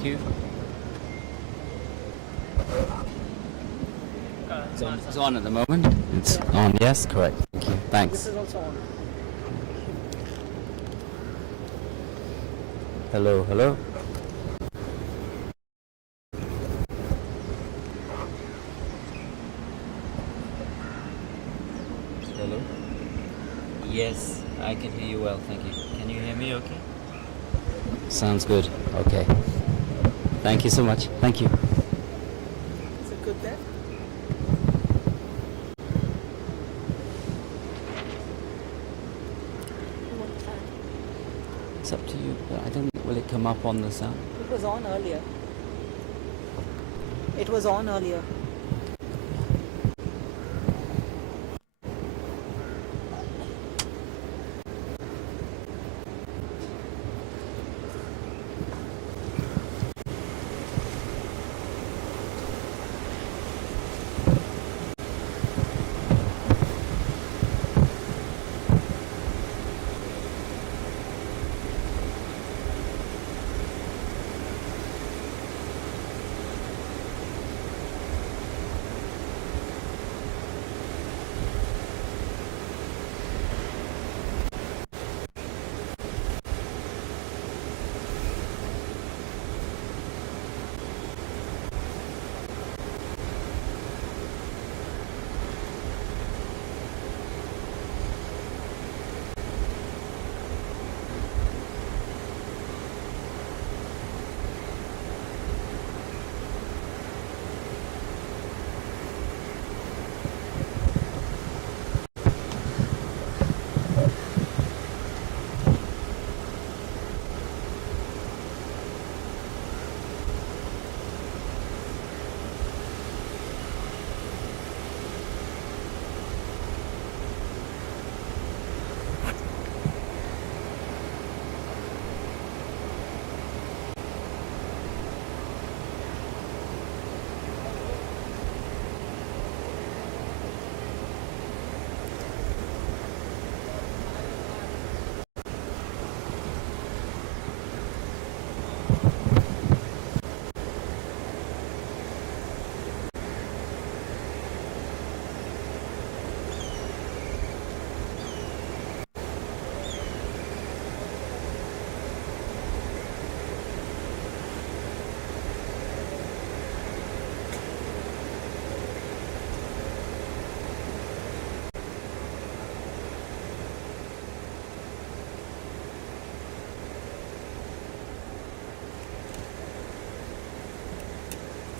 Thank you. It's on at the moment. It's on, yes, correct. Thank you. Thanks. This is also on. Hello, hello. Hello? Yes, I can hear you well, thank you. Can you hear me okay? Sounds good. Okay. Thank you so much. Thank you. Is it good there? It's up to you, but I don't will it come up on the sound? It was on earlier. It was on earlier.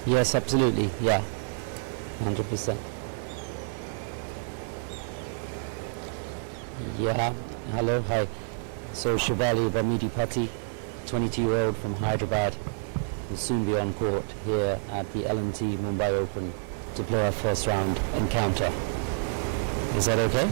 Yes, absolutely. Yeah, 100%. Yeah. Hello. Hi. So SHRIVALLI BHAMIDIPATY, 22-year-old from Hyderabad, will soon be on court here at the L&T Mumbai Open to play our first round encounter. Is that okay?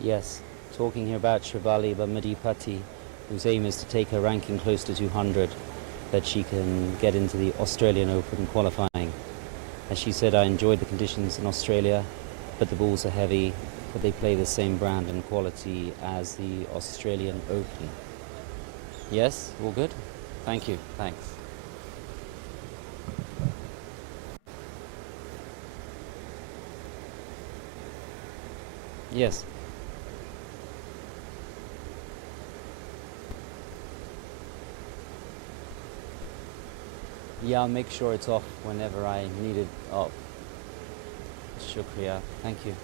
Yes, talking here about SHRIVALLI BHAMIDIPATY, whose aim is to take her ranking close to 200, that she can get into the Australian Open qualifying. As she said, I enjoyed the conditions in Australia, but the balls are heavy, but they play the same brand and quality as the Australian Open. Yes, all good? Thank you, thanks. Yes. Yeah, I'll make sure it's off whenever I need it off. Shukriya. Thank you.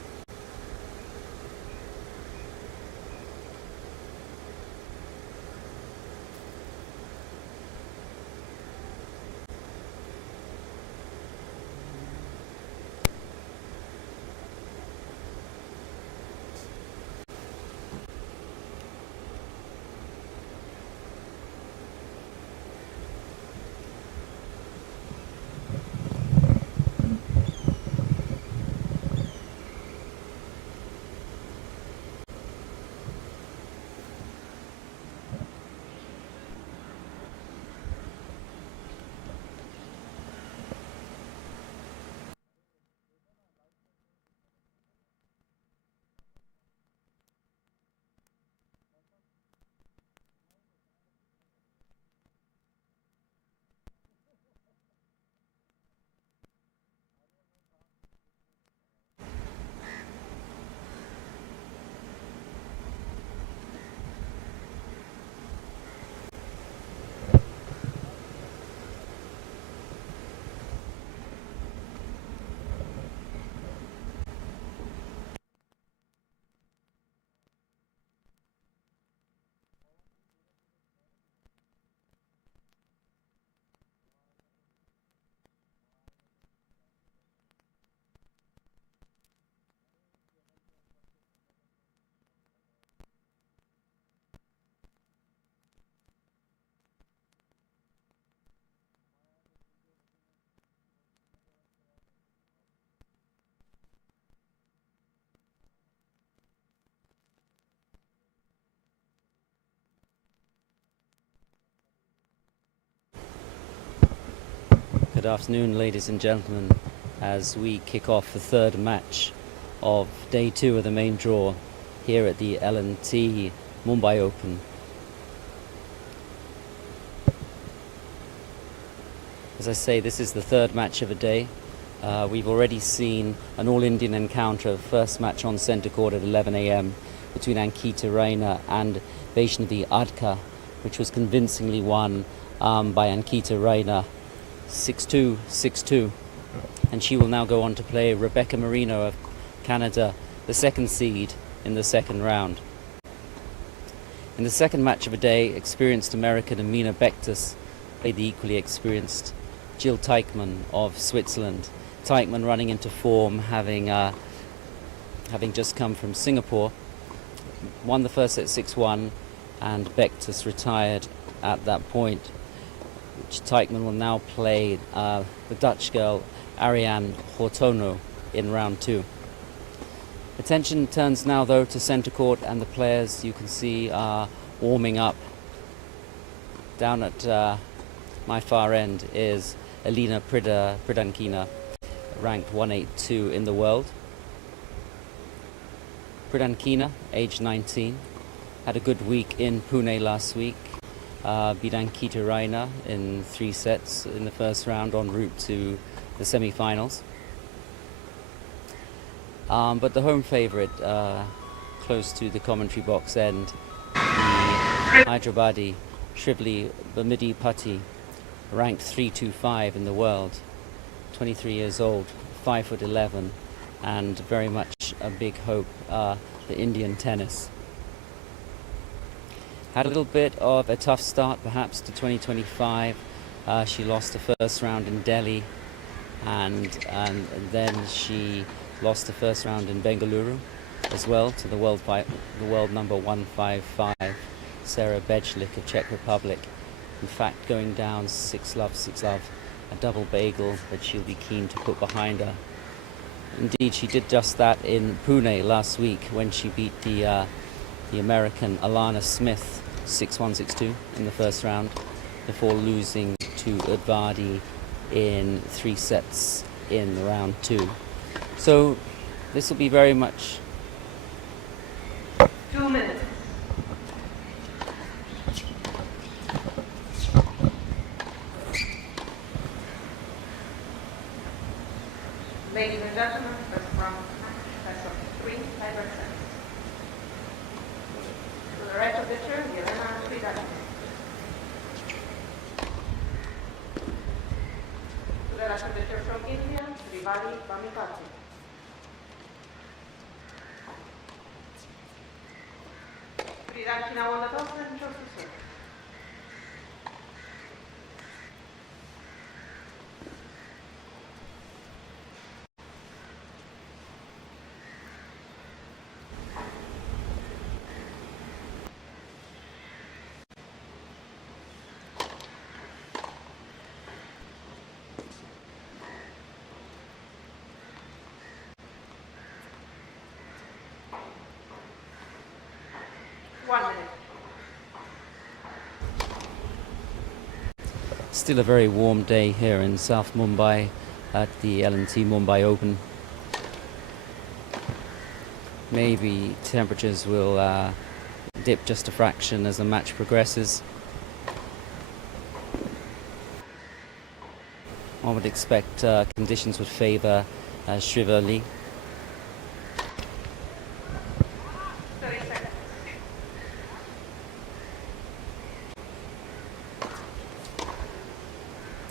Good afternoon, ladies and gentlemen, as we kick off the third match of day 2 of the main draw here at the L&T Mumbai Open. As I say, this is the third match of the day. We've already seen an all-Indian encounter, first match on centre court at 11 a.m. between ANKITA, RAINA and VAISHNAVI, ADKAR, which was convincingly won by ANKITA, RAINA 6-2, 6-2. And she will now go on to play Rebecca Marino of Canada, the second seed in the second round. In the second match of the day, experienced American EMINA BEKTAS played the equally experienced Jill Teichmann of Switzerland. Teichmann running into form, having just come from Singapore, won the first set 6-1, and BEKTAS retired at that point. Which Teichmann will now play the Dutch girl Ariane Hortono in round 2. Attention turns now though to centre court, and the players you can see are warming up. Down at my far end is ELENA PRIDANKINA, ranked 182 in the world. PRIDANKINA, age 19, had a good week in Pune last week. Beat ANKITA, RAINA in 3 sets in the first round en route to the semi-finals. But the home favourite, close to the commentary box end, the Hyderabadi SHRIVALLI BHAMIDIPATY, ranked 325 in the world, 23 years old, 5'11", and very much a big hope, the Indian tennis. Had a little bit of a tough start perhaps to 2025. She lost the first round in Delhi, and then she lost the first round in Bengaluru as well to the world number 155, Sarah Bejlik of Czech Republic. In fact, going down 6-love, 6-love, a double bagel that she'll be keen to put behind her. Indeed, she did just that in Pune last week when she beat the American Alana Smith 6-1, 6-2 in the first round before losing to Udvardi in 3 sets in round 2. So this will be very much 2 minutes. Ladies and gentlemen, first round match of 3 tiebreakers. To the right of the turn, ELENA PRIDANKINA. To the left of the turn from India, SHRIVALLI BHAMIDIPATY. PRIDANKINA won the toss and chose to serve. Still a very warm day here in South Mumbai at the L&T Mumbai Open. Maybe temperatures will dip just a fraction as the match progresses. One would expect conditions would favour SHRIVALLI.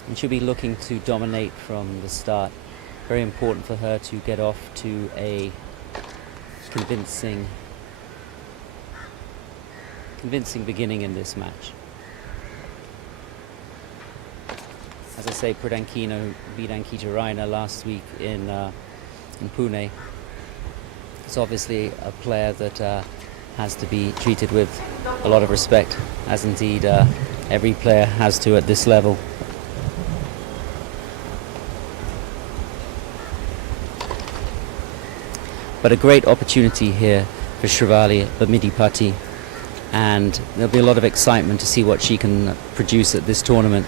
And she'll be looking to dominate from the start. Very important for her to get off to a convincing beginning in this match. As I say, PRIDANKINA beat ANKITA, RAINA last week in Pune. It's obviously a player that has to be treated with a lot of respect, as indeed every player has to at this level. But a great opportunity here for SHRIVALLI BHAMIDIPATY, and there'll be a lot of excitement to see what she can produce at this tournament.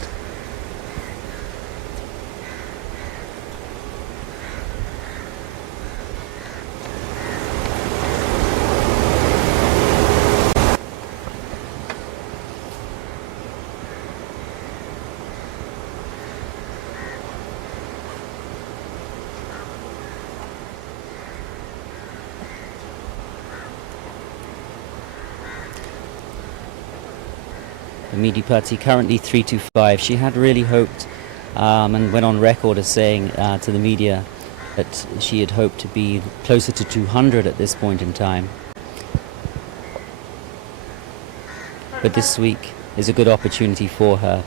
Bhamidipatty currently 3-5. She had really hoped and went on record as saying to the media that she had hoped to be closer to 200 at this point in time. But this week is a good opportunity for her.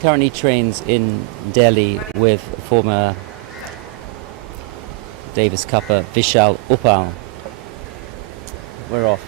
Currently trains in Delhi with former Davis Cupper Vishal Uppal. We're off.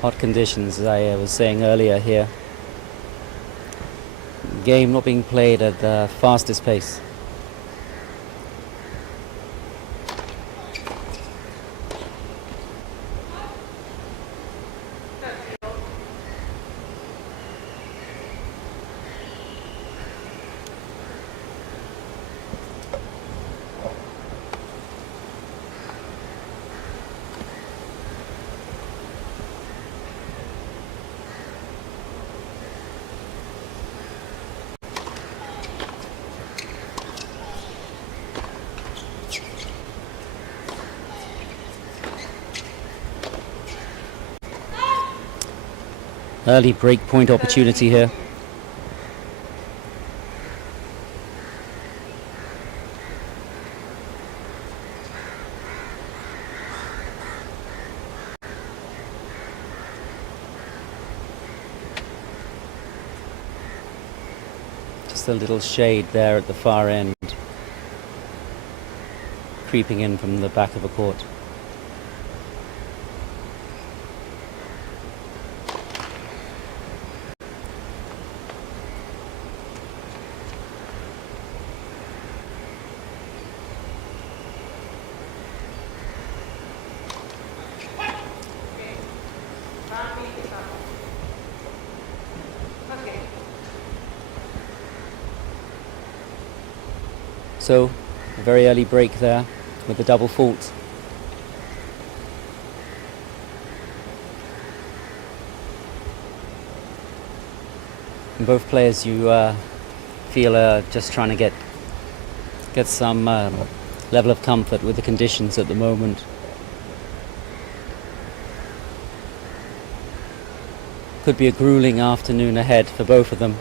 Hot conditions, as I was saying earlier here. Game not being played at the fastest pace. Early break point opportunity here. Just a little shade there at the far end, creeping in from the back of the court. So, a very early break there with the double fault. And both players, you feel are just trying to get some level of comfort with the conditions at the moment. Could be a grueling afternoon ahead for both of them.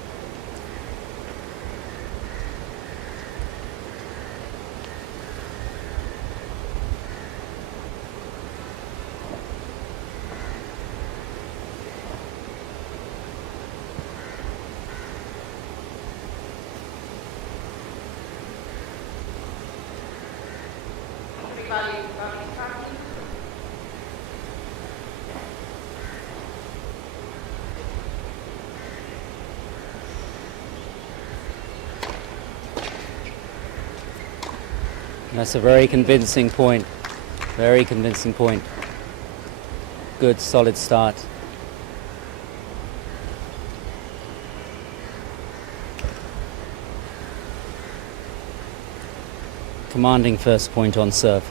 That's a very convincing point. Very convincing point. Good, solid start. Commanding first point on serve.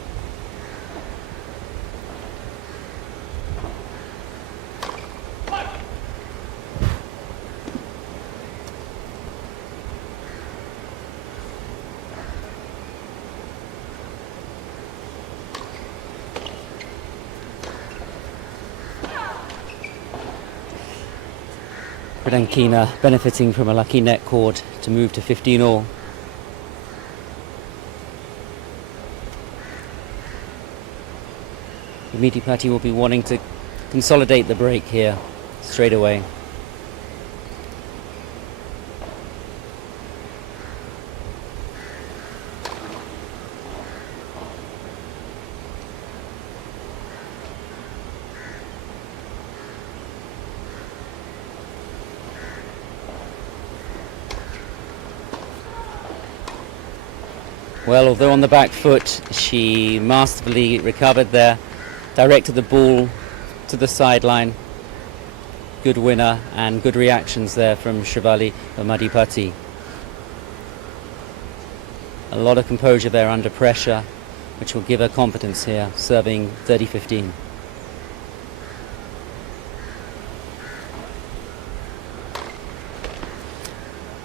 PRIDANKINA benefiting from a lucky net cord to move to 15-all. BHAMIDIPATY will be wanting to consolidate the break here straight away. Well, although on the back foot, she masterfully recovered there, directed the ball to the sideline. Good winner and good reactions there from SHRIVALLI BHAMIDIPATY. A lot of composure there under pressure, which will give her confidence here, serving 30-15.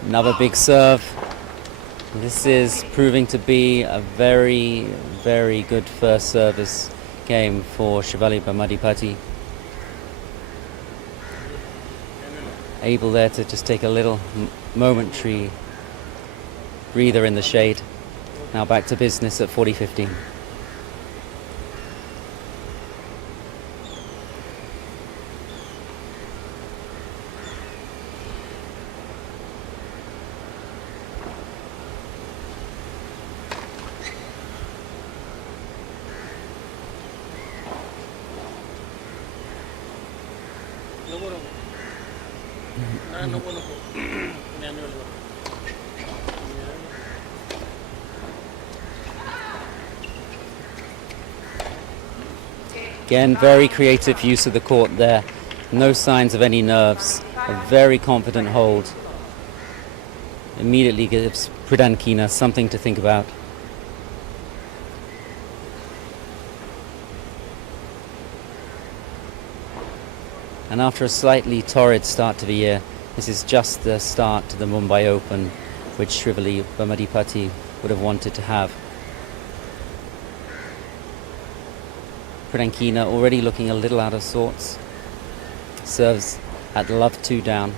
Another big serve. This is proving to be a very, very good first service game for SHRIVALLI BHAMIDIPATY. Able there to just take a little momentary breather in the shade. Now back to business at 40-15. Again, very creative use of the court there. No signs of any nerves. A very confident hold. Immediately gives PRIDANKINA something to think about. And after a slightly torrid start to the year, this is just the start to the Mumbai Open, which SHRIVALLI BHAMIDIPATY would have wanted to have. PRIDANKINA already looking a little out of sorts. Serves at love 2 down.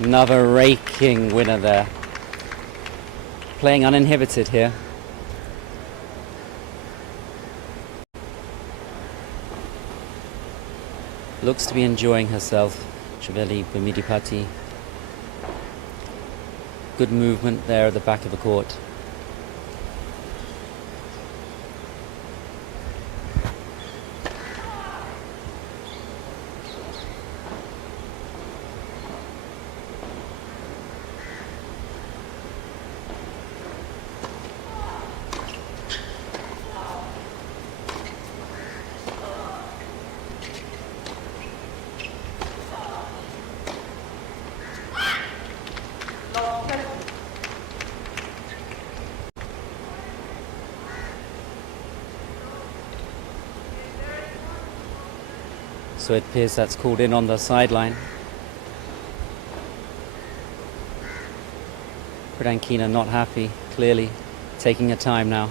Another raking winner there. Playing uninhibited here. Looks to be enjoying herself, SHRIVALLI BHAMIDIPATY. Good movement there at the back of the court. So it appears that's called in on the sideline. PRIDANKINA not happy, clearly taking her time now.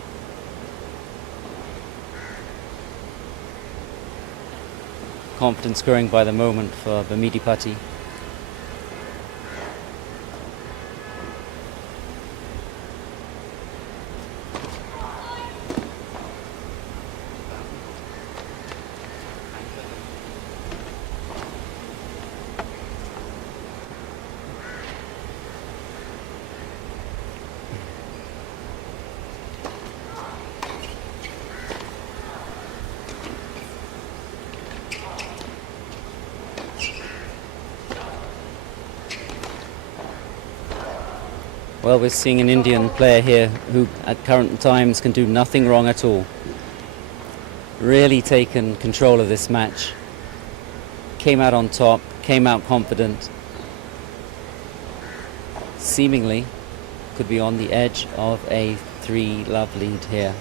Confidence growing by the moment for BHAMIDIPATY. Well, we're seeing an Indian player here who at current times can do nothing wrong at all. Really taken control of this match. Came out on top, came out confident. Seemingly could be on the edge of a 3-love lead here.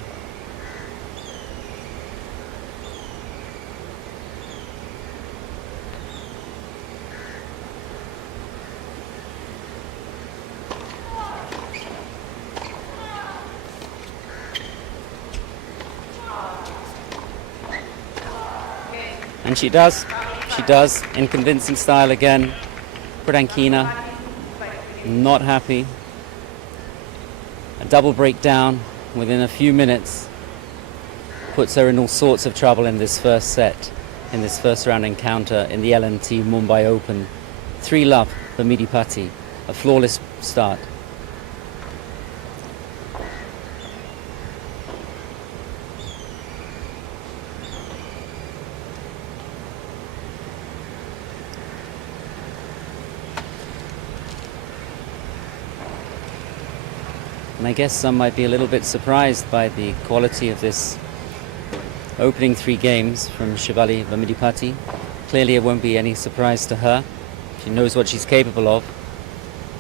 And she does in convincing style again. PRIDANKINA not happy. A double breakdown within a few minutes puts her in all sorts of trouble in this first set, in this first round encounter in the LNT Mumbai Open. 3-love for BHAMIDIPATY, a flawless start. And I guess some might be a little bit surprised by the quality of this opening 3 games from SHRIVALLI BHAMIDIPATY. Clearly it won't be any surprise to her. She knows what she's capable of.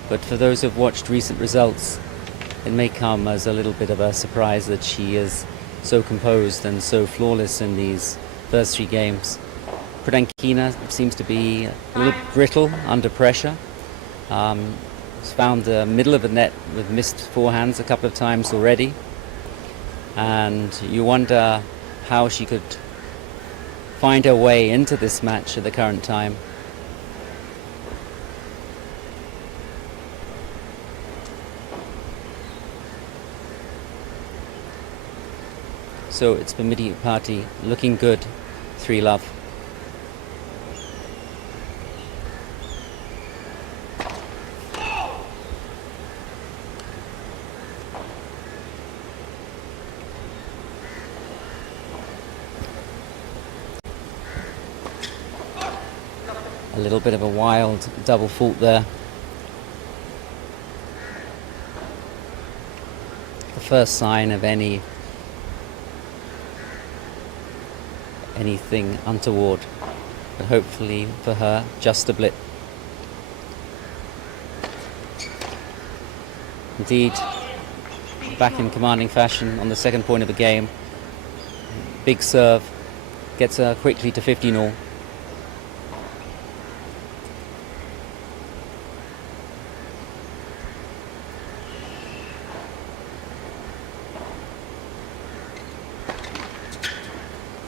But for those who've watched recent results, it may come as a little bit of a surprise that she is so composed and so flawless in these first 3 games. PRIDANKINA seems to be a little brittle under pressure. Found the middle of the net with missed forehands a couple of times already, and you wonder how she could find her way into this match at the current time. So it's BHAMIDIPATY looking good, 3-love. A little bit of a wild double fault there. The first sign of anything untoward, but hopefully for her, just a blip. Indeed, back in commanding fashion on the second point of the game. Big serve, gets her quickly to 15-all.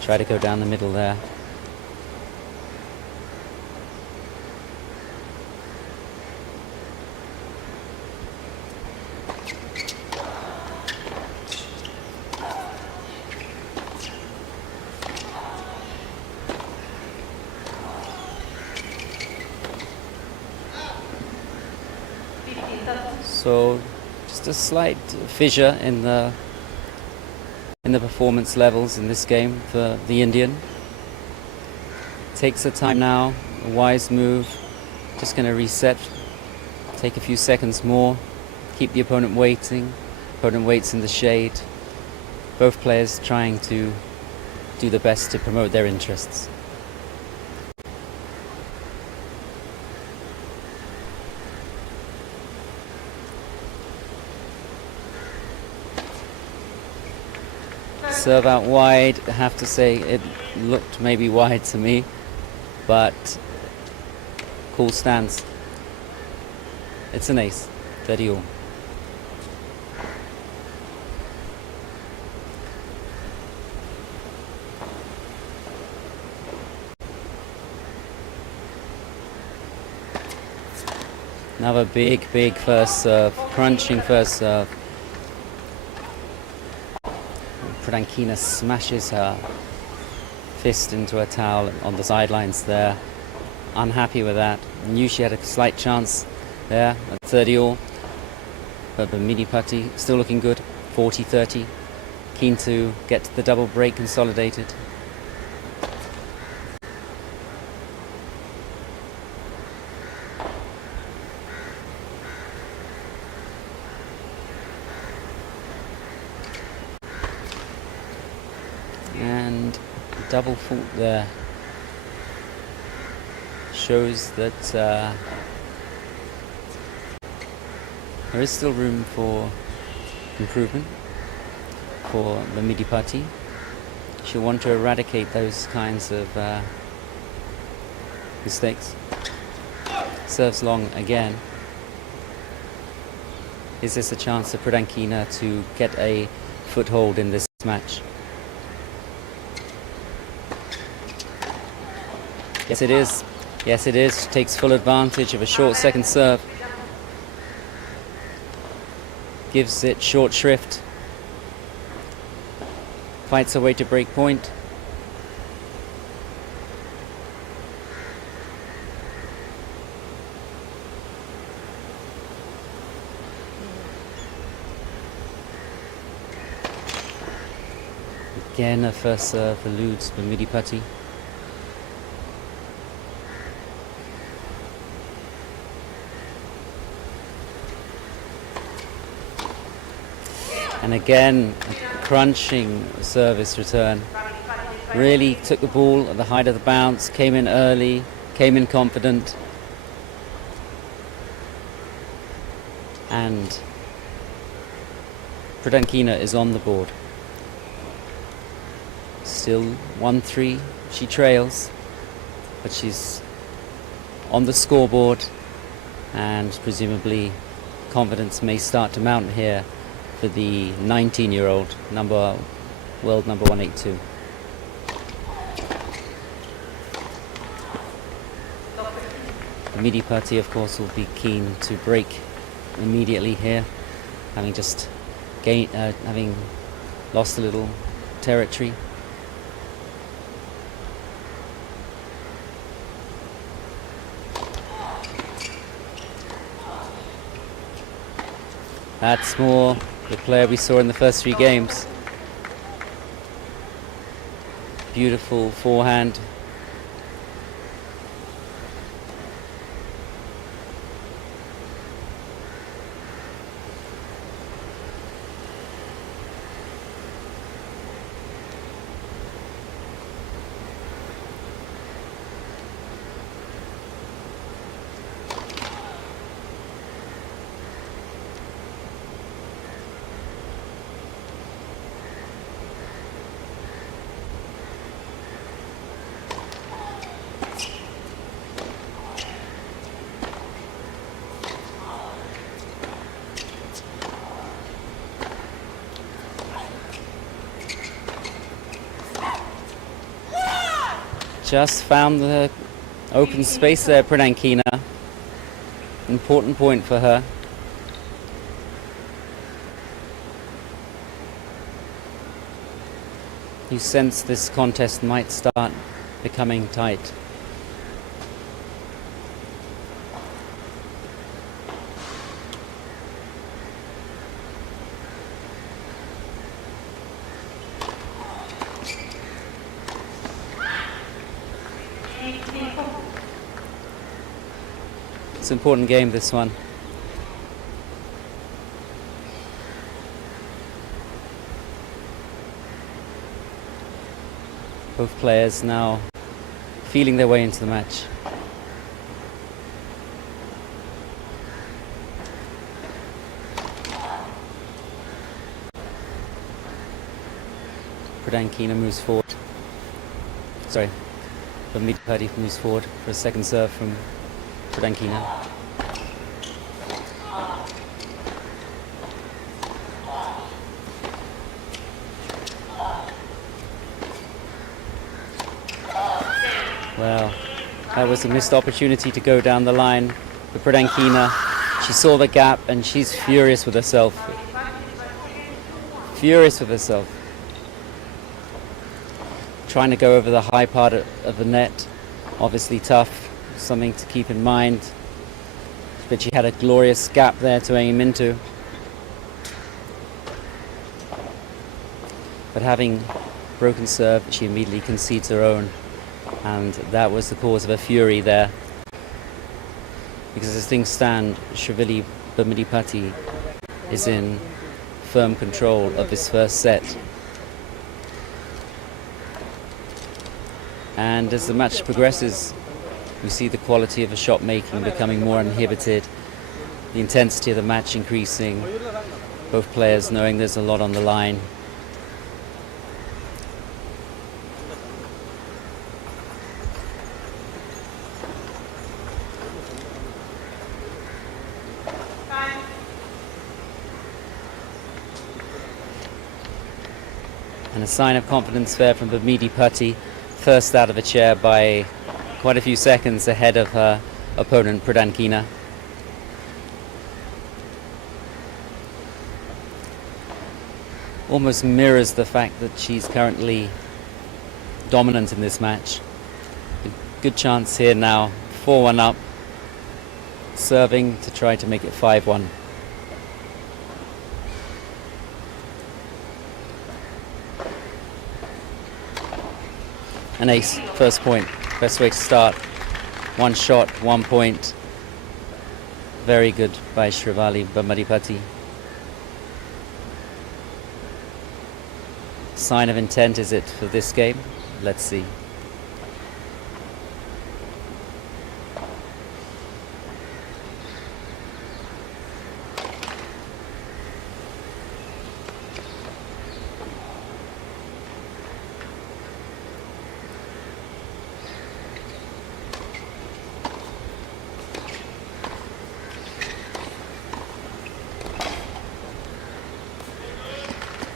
Try to go down the middle there. So just a slight fissure in the performance levels in this game for the Indian. Takes her time now, a wise move. Just going to reset, take a few seconds more, keep the opponent waiting. Opponent waits in the shade. Both players trying to do the best to promote their interests. Serve out wide. I have to say it looked maybe wide to me, but cool stance. It's an ace, 30-all. Another big first serve, crunching first serve. PRIDANKINA smashes her fist into a towel on the sidelines there. Unhappy with that. Knew she had a slight chance there at 30-all. But BHAMIDIPATY still looking good, 40-30. Keen to get the double break consolidated. And double fault there. Shows that there is still room for improvement for Bhamidipatty. She'll want to eradicate those kinds of mistakes. Serves long again. Is this a chance for PRIDANKINA to get a foothold in this match? Yes, it is. Yes, it is. She takes full advantage of a short second serve. Gives it short shrift. Fights her way to break point. Again, her first serve eludes Bhamidipatty. And again, a crunching service return. Really took the ball at the height of the bounce, came in early, came in confident. And PRIDANKINA is on the board. Still 1-3, she trails, but she's on the scoreboard, and presumably confidence may start to mount here for the 19-year-old world number 182. Bhamidipatty, of course, will be keen to break immediately here, having just having lost a little territory. That's more the player we saw in the first 3 games. Beautiful forehand. Just found the open space there, PRIDANKINA. Important point for her. You sense this contest might start becoming tight. It's an important game, this one. Both players now feeling their way into the match. PRIDANKINA moves forward. Sorry, Bhamidipatty moves forward for a second serve from PRIDANKINA. Well, that was a missed opportunity to go down the line for PRIDANKINA. She saw the gap and she's furious with herself. Furious with herself. Trying to go over the high part of the net. Obviously tough, something to keep in mind. But she had a glorious gap there to aim into. But having broken serve, she immediately concedes her own. And that was the cause of her fury there. Because as things stand, SHRIVALLI Bhamidipatty is in firm control of this first set. And as the match progresses, we see the quality of the shot making becoming more inhibited, the intensity of the match increasing, both players knowing there's a lot on the line. And a sign of confidence there from Bhamidipatty, first out of a chair by quite a few seconds ahead of her opponent PRIDANKINA. Almost mirrors the fact that she's currently dominant in this match. A good chance here now, 4-1 up, serving to try to make it 5-1. An ace, first point, best way to start. One shot, 1 point. Very good by SHRIVALLI, Bhamidipatty. Sign of intent is it for this game? Let's see.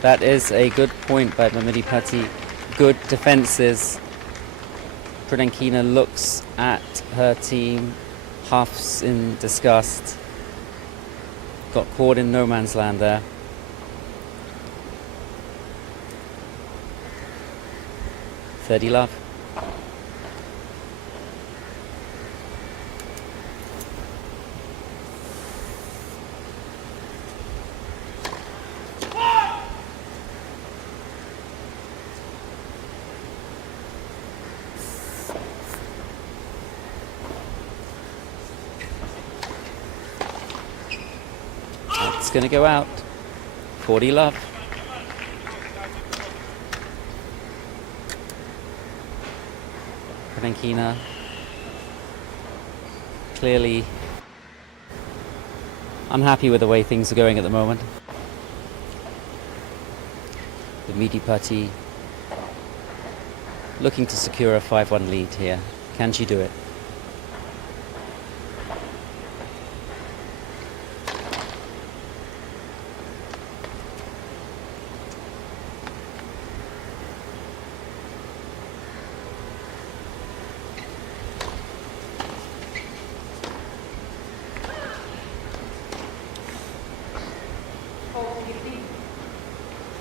That is a good point by Bhamidipatty. Good defenses. PRIDANKINA looks at her team, huffs in disgust. Got caught in no man's land there. Thirty love. It's going to go out. 40 love. PRIDANKINA clearly unhappy with the way things are going at the moment. Bhamidipatty looking to secure a 5-1 lead here. Can she do it?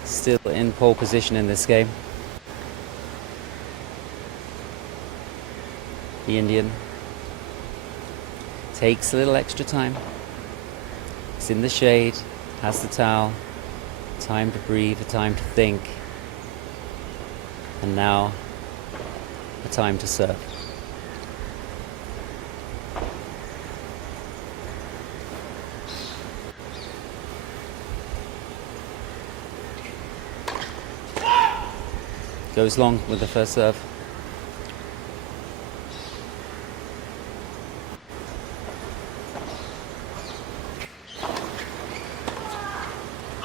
Still in pole position in this game. The Indian takes a little extra time. It's in the shade, has the towel, time to breathe, a time to think, and now a time to serve. Goes long with the first serve.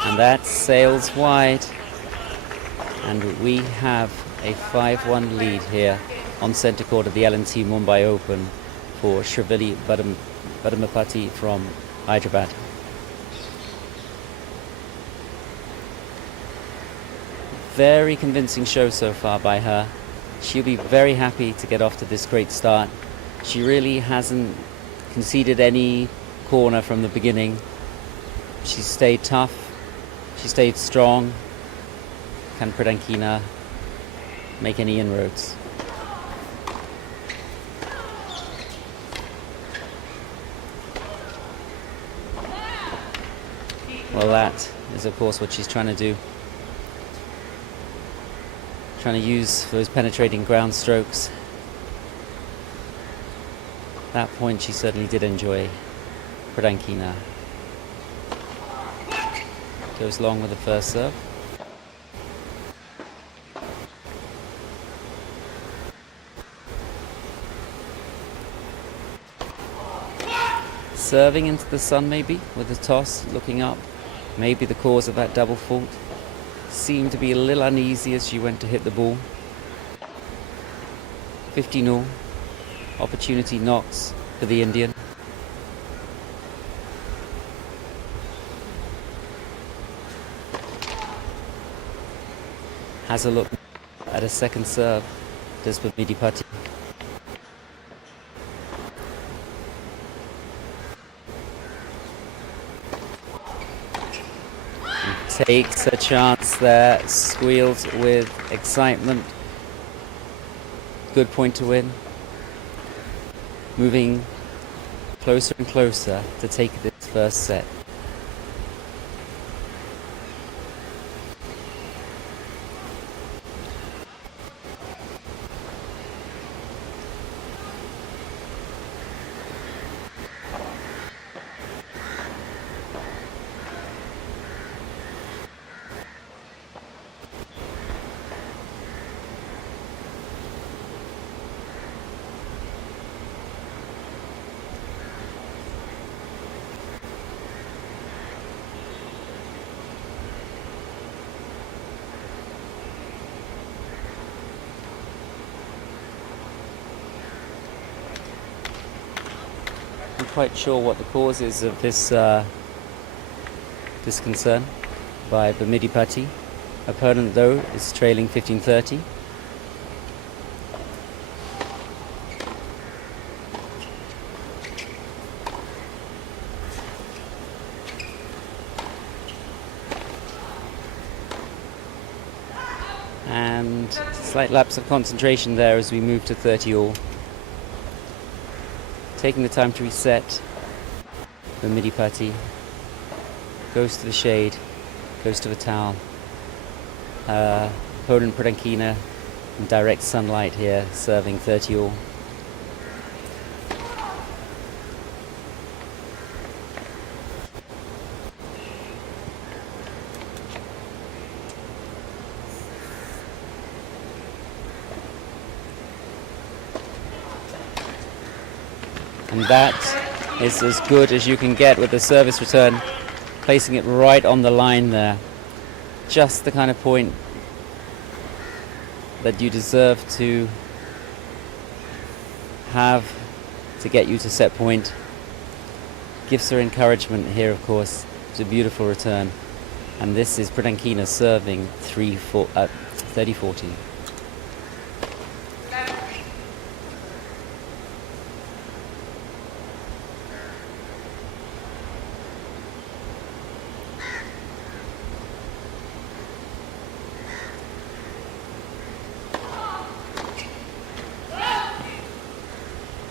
And that sails wide. And we have a 5-1 lead here on centre court of the L&T Mumbai Open for SHRIVALLI Bhamidipatty from Hyderabad. Very convincing show so far by her. She'll be very happy to get off to this great start. She really hasn't conceded any corner from the beginning. She stayed tough. She stayed strong. Can PRIDANKINA make any inroads? Well, that is of course what she's trying to do. Trying to use those penetrating ground strokes. That point she certainly did enjoy. PRIDANKINA goes long with the first serve. serving into the sun maybe, with the toss, looking up. Maybe the cause of that double fault. Seemed to be a little uneasy as she went to hit the ball. 15 all. Opportunity knocks for the Indian. Has a look at a second serve. Does Bhamidipati. Takes a chance there, squeals with excitement. Good point to win. Moving closer and closer to take this first set. Quite sure what the cause is of this concern by Bhamidipati. Opponent though is trailing 15-30. And slight lapse of concentration there as we move to 30 all. Taking the time to reset. Bhamidipati goes to the shade, goes to the towel. Opponent PRIDANKINA in direct sunlight here, serving 30 all. And that is as good as you can get with the service return, placing it right on the line there. Just the kind of point that you deserve to have to get you to set point. Gives her encouragement here, of course. It's a beautiful return. And this is PRIDANKINA serving 30-40.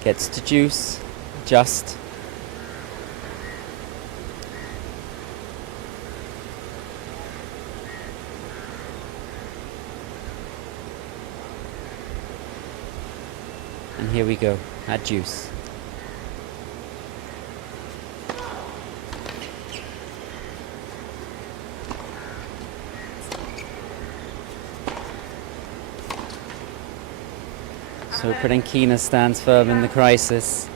Gets to juice, just. And here we go, add juice. So PRIDANKINA stands firm in the crisis.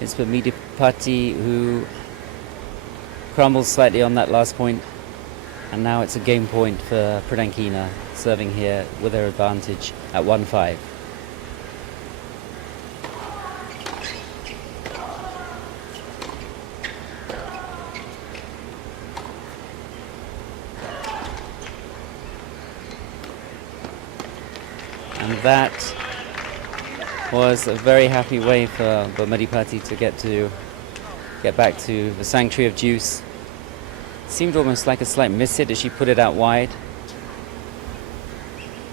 It's Bhamidipati who crumbles slightly on that last point. And now it's a game point for PRIDANKINA, serving here with her advantage at 1-5. And that was a very happy way for Bhamidipati to get back to the sanctuary of juice. Seemed almost like a slight miss hit as she put it out wide,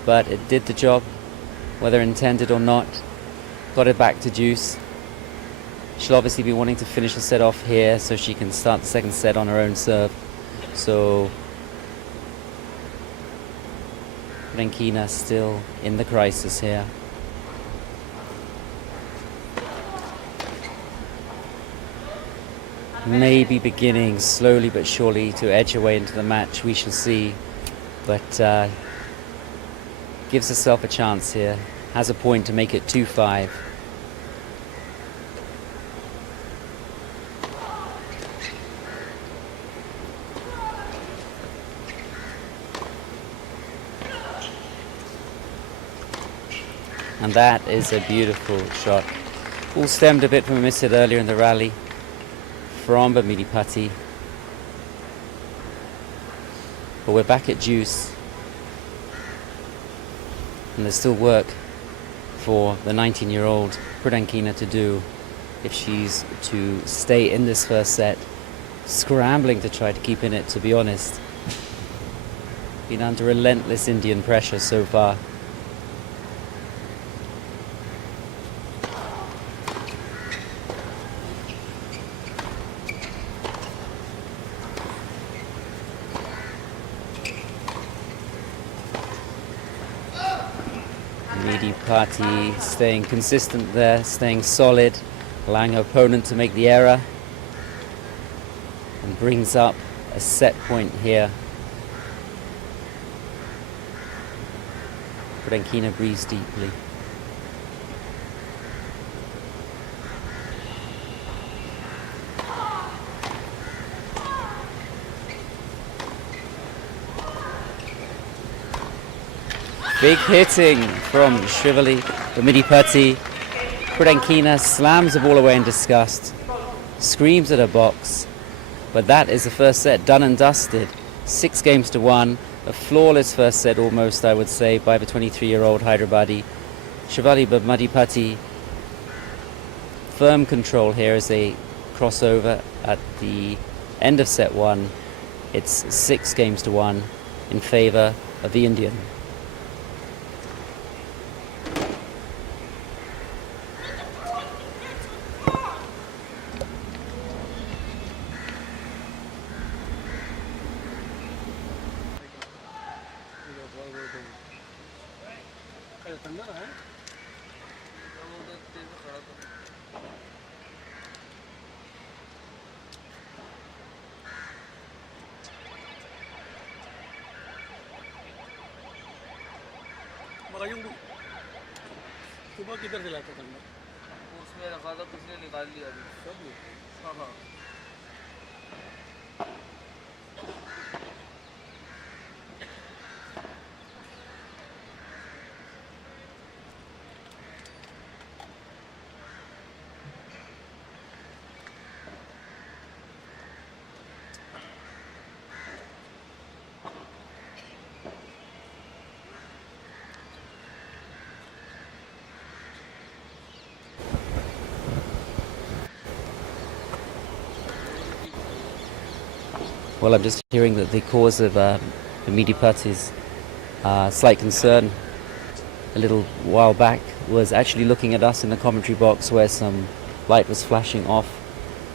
but it did the job, whether intended or not. Got it back to juice. She'll obviously be wanting to finish the set off here so she can start the second set on her own serve. So PRIDANKINA still in the crisis here. Maybe beginning slowly but surely to edge her way into the match, we shall see. But gives herself a chance here. Has a point to make it 2-5. And that is a beautiful shot. All stemmed a bit from a miss hit earlier in the rally from Bhamidipatty. But we're back at juice. And there's still work for the 19-year-old PRIDANKINA to do if she's to stay in this first set. Scrambling to try to keep in it, to be honest. Been under relentless Indian pressure so far. Bhamidipatty staying consistent there, staying solid, allowing her opponent to make the error, and brings up a set point here. PRIDANKINA breathes deeply. Big hitting from SHRIVALLI. Bhamidipatty. PRIDANKINA slams the ball away in disgust, screams at her box, but that is the first set done and dusted. 6 games to 1. A flawless first set almost, I would say, by the 23-year-old Hyderabadi. SHRIVALLI Bhamidipatty, firm control here as they cross over at the end of set 1. It's 6 games to 1 in favor of the Indian. सुबह किधर से लाता था? उसमें रखा था, किसने निकाल लिया अभी सब लोग। हाँ हाँ Well, I'm just hearing that the cause of Bhamidipatty's slight concern a little while back was actually looking at us in the commentary box where some light was flashing off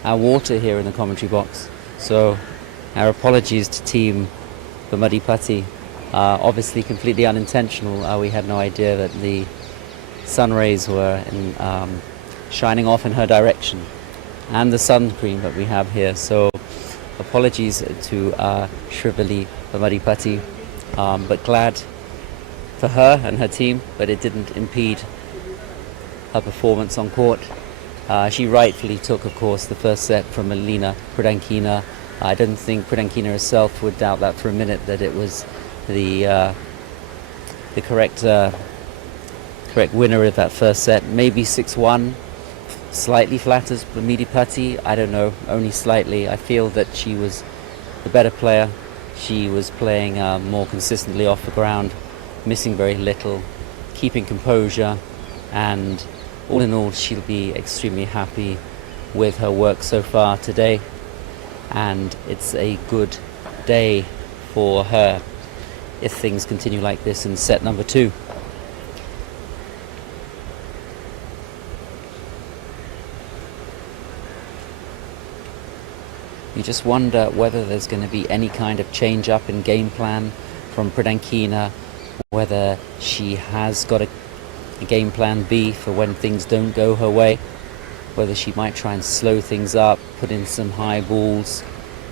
our water here in the commentary box. So our apologies to team Bhamidipatty. Obviously completely unintentional. We had no idea that the sun rays were shining off in her direction, and the sun cream that we have here. So apologies to SHRIVALLI Bhamidipatty, but glad for her and her team, but it didn't impede her performance on court. She rightfully took, of course, the first set from ELENA PRIDANKINA. I don't think PRIDANKINA herself would doubt that for a minute, that it was the correct winner of that first set. Maybe 6-1. Slightly flatters Bhamidipatty, I don't know, only slightly. I feel that she was the better player. She was playing more consistently off the ground, missing very little, keeping composure, and all in all she'll be extremely happy with her work so far today, and it's a good day for her if things continue like this in set number 2. You just wonder whether there's going to be any kind of change up in game plan from PRIDANKINA, whether she has got a game plan B for when things don't go her way, whether she might try and slow things up, put in some high balls,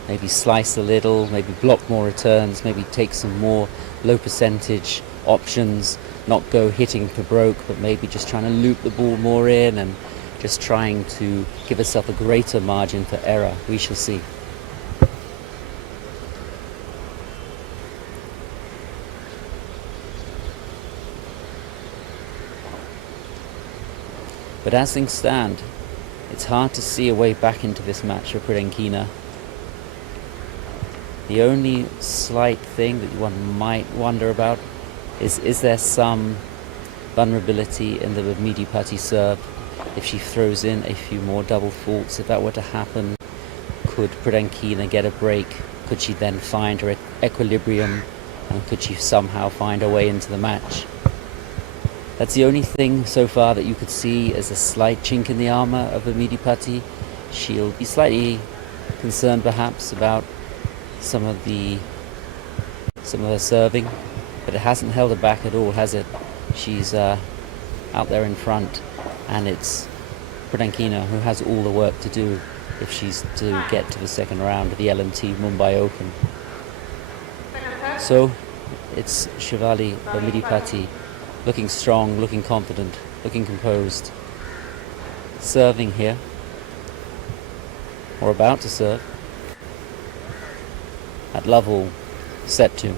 maybe slice a little, maybe block more returns, maybe take some more low percentage options, not go hitting for broke, but maybe just trying to loop the ball more in and just trying to give herself a greater margin for error. We shall see. But as things stand, it's hard to see a way back into this match for PRIDANKINA. The only slight thing that one might wonder about is there some vulnerability in the BHAMIDIPATY serve? If she throws in a few more double faults, if that were to happen, could PRIDANKINA get a break? Could she then find her equilibrium? And could she somehow find her way into the match? That's the only thing so far that you could see as a slight chink in the armor of BHAMIDIPATY. She'll be slightly concerned perhaps about some of her serving, but it hasn't held her back at all, has it? She's out there in front, and it's PRIDANKINA who has all the work to do if she's to get to the second round of the L&T Mumbai Open. So it's SHRIVALLI BHAMIDIPATY looking strong, looking confident, looking composed, serving here, or about to serve, at love all, set 2.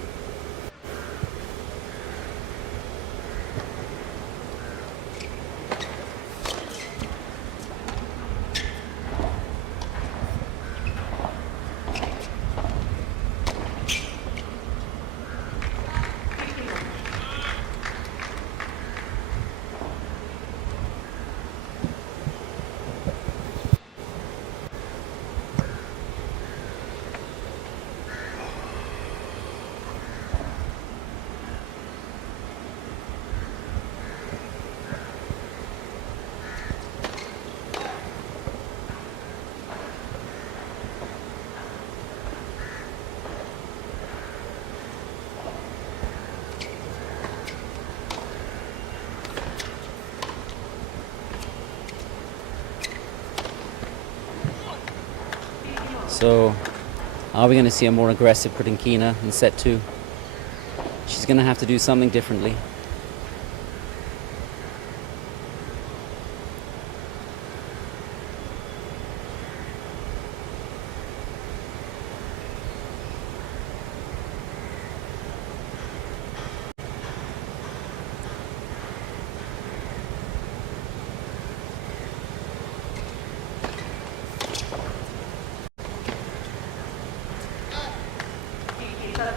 So, are we going to see a more aggressive PRIDANKINA in set 2? She's going to have to do something differently.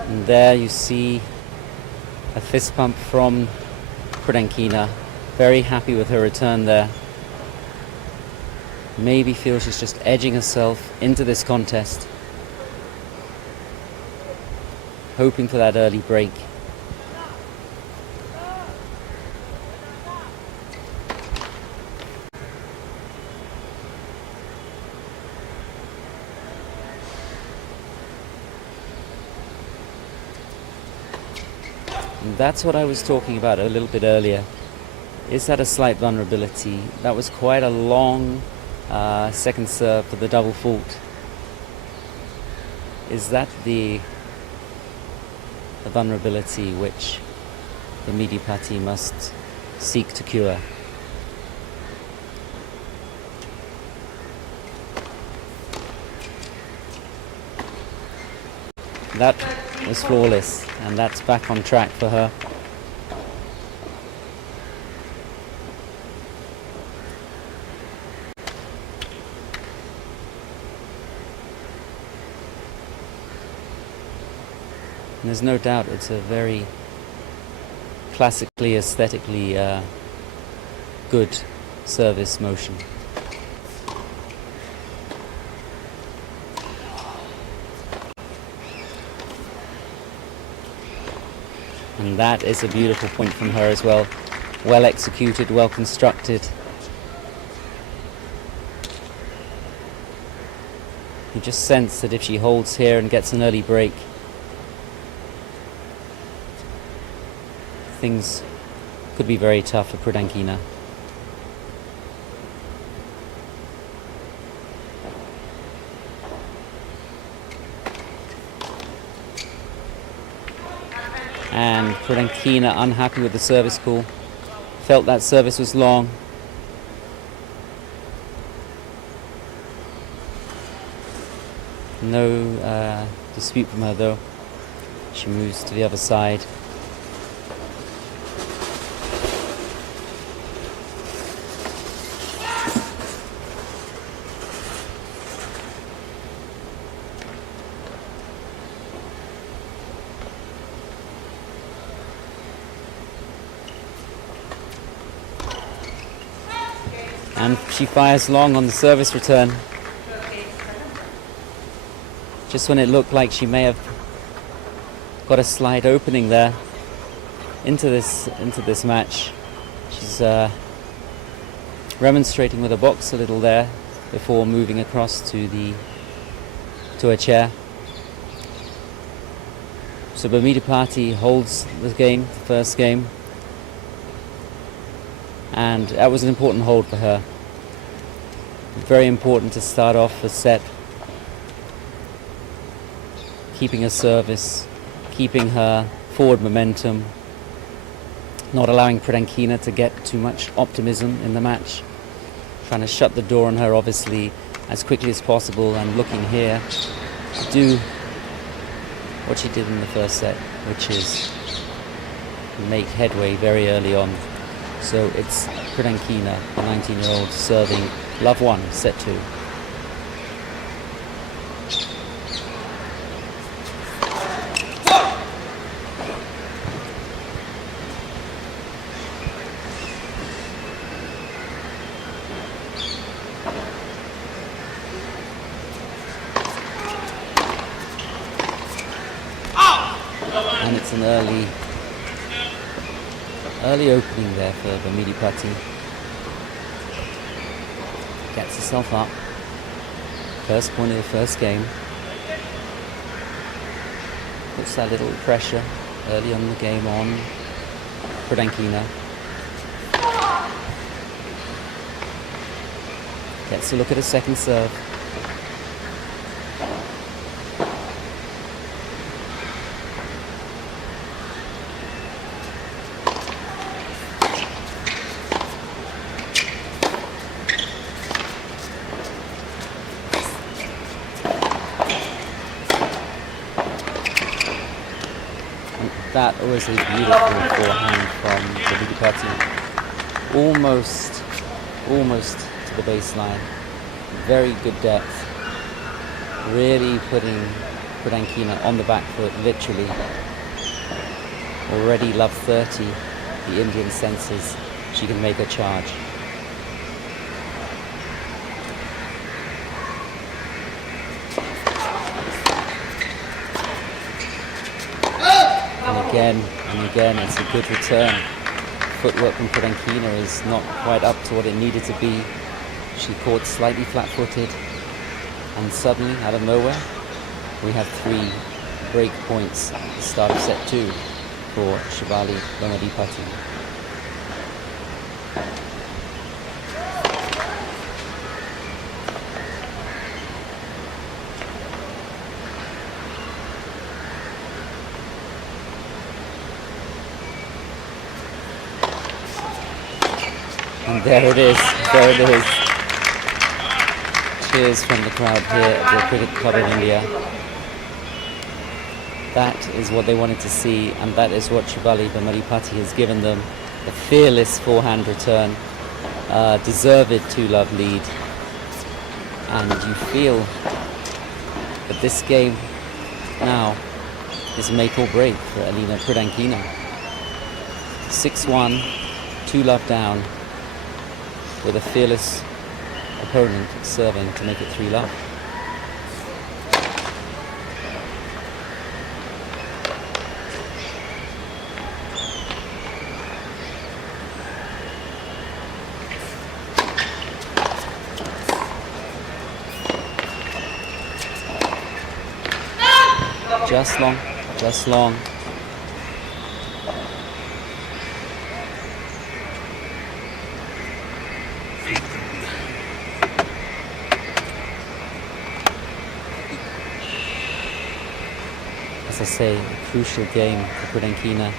And there you see a fist pump from PRIDANKINA. Very happy with her return there. Maybe feels she's just edging herself into this contest, hoping for that early break. And that's what I was talking about a little bit earlier. Is that a slight vulnerability? That was quite a long second serve for the double fault. Is that the vulnerability which the BHAMIDIPATY must seek to cure? That was flawless, and that's back on track for her. And there's no doubt it's a very classically, aesthetically good service motion. And that is a beautiful point from her as well. Well executed, well constructed. You just sense that if she holds here and gets an early break, things could be very tough for PRIDANKINA. And PRIDANKINA unhappy with the service call. Felt that service was long. No dispute from her though. She moves to the other side. And she fires long on the service return. Just when it looked like she may have got a slight opening there into this match. She's remonstrating with the box a little there before moving across to her chair. So Bhamidipati holds the game, the first game, and that was an important hold for her. Very important to start off the set, keeping her service, keeping her forward momentum, not allowing Pridankina to get too much optimism in the match, trying to shut the door on her obviously as quickly as possible, and looking here to do what she did in the first set, which is make headway very early on. So it's Pridankina, the 19-year-old, serving love 1, set 2. And it's an early opening there for Bhamidipati. Gets herself up. First point of the first game. Puts that little pressure early on in the game on Pridankina. Gets a look at a second serve. That was a beautiful forehand from Bhamidipati. Almost to the baseline. Very good depth. Really putting Pridankina on the back foot, literally. Already love 30. The Indian senses she can make a charge. And again, it's a good return. Footwork from Pridankina is not quite up to what it needed to be. She caught slightly flat-footed, and suddenly, out of nowhere, we have 3 break points at the start of set 2 for SHRIVALLI Bhamidipati. And there it is. Cheers from the crowd here at the Cricket Club of India. That is what they wanted to see, and that is what SHRIVALLI Bhamidipati has given them. A fearless forehand return, deserved 2-love lead. And you feel that this game now is make or break for ELENA Pridankina. 6-1, 2-love down, with a fearless opponent serving to make it 3-love. Just long. As I say, a crucial game for Pridankina.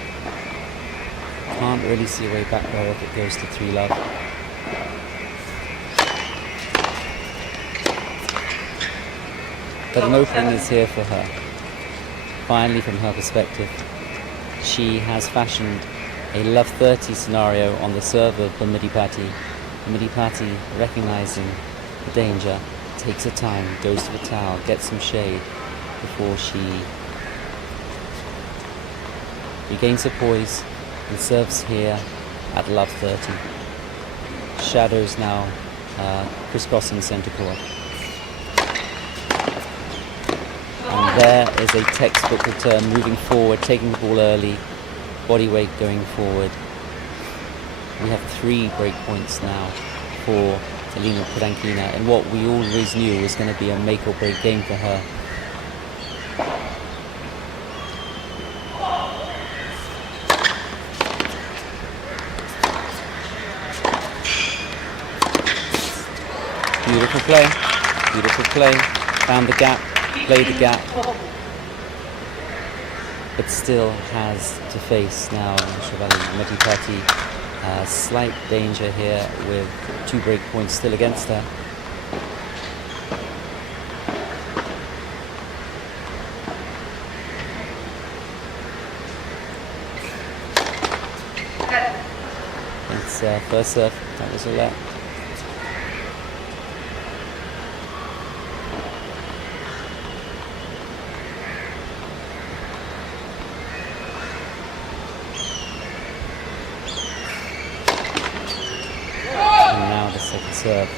Can't really see a way back there if it goes to 3-love. But an opening is here for her. Finally, from her perspective, she has fashioned a love 30 scenario on the serve of Bhamidipati. Bhamidipati, recognizing the danger, takes her time, goes to the towel, gets some shade before she regains her poise and serves here at love 30. Shadows now crisscrossing center court. And there is a textbook return, moving forward, taking the ball early, body weight going forward. We have 3 break points now for Elena Pridankina, and what we always knew was going to be a make or break game for her. Beautiful play, beautiful play. Found the gap, played the gap, but still has to face now SHRIVALLI Mahidipati. Slight danger here with 2 break points still against her. It's first serve, that was all that. Second serve,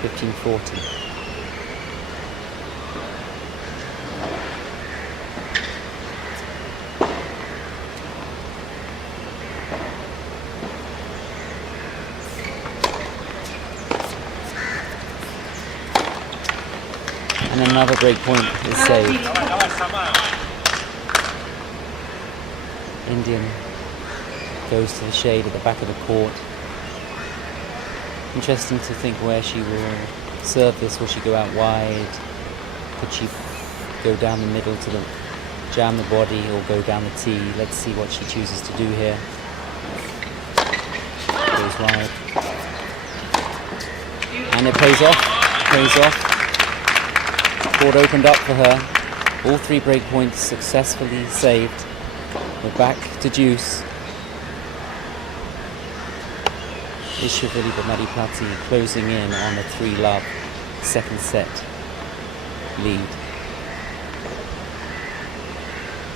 15-40. And another break point is saved. Indian goes to the shade at the back of the court. Interesting to think where she will serve this. Will she go out wide? Could she go down the middle to jam the body, or go down the tee? Let's see what she chooses to do here. Goes wide. And it pays off. Pays off. Court opened up for her. All 3 break points successfully saved. We're back to deuce. SHRIVALLI Mahidipati closing in on a 3-love second set lead.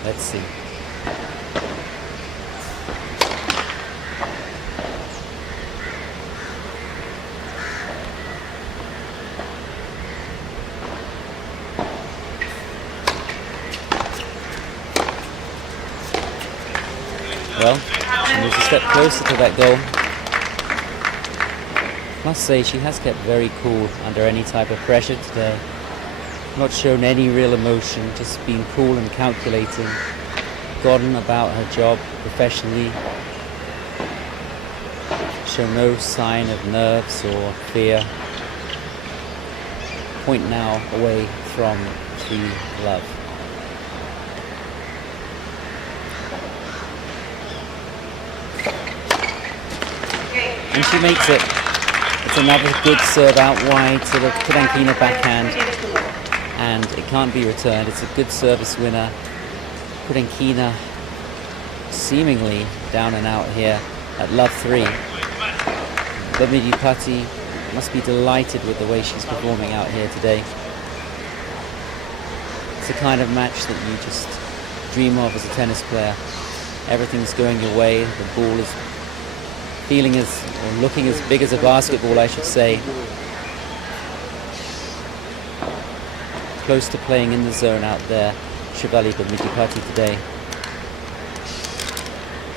Let's see. Well, she moves a step closer to that goal. Must say she has kept very cool under any type of pressure today. Not shown any real emotion, just been cool and calculating. Gotten about her job professionally. Shown no sign of nerves or fear. Point now away from 3-love. And she makes it. It's another good serve out wide to the Pridankina backhand, and it can't be returned. It's a good service winner. Pridankina seemingly down and out here at love 3. Mahidipati must be delighted with the way she's performing out here today. It's the kind of match that you just dream of as a tennis player. Everything's going your way, the ball is feeling as, or looking as big as a basketball, I should say. Close to playing in the zone out there, SHRIVALLI Mahidipati today.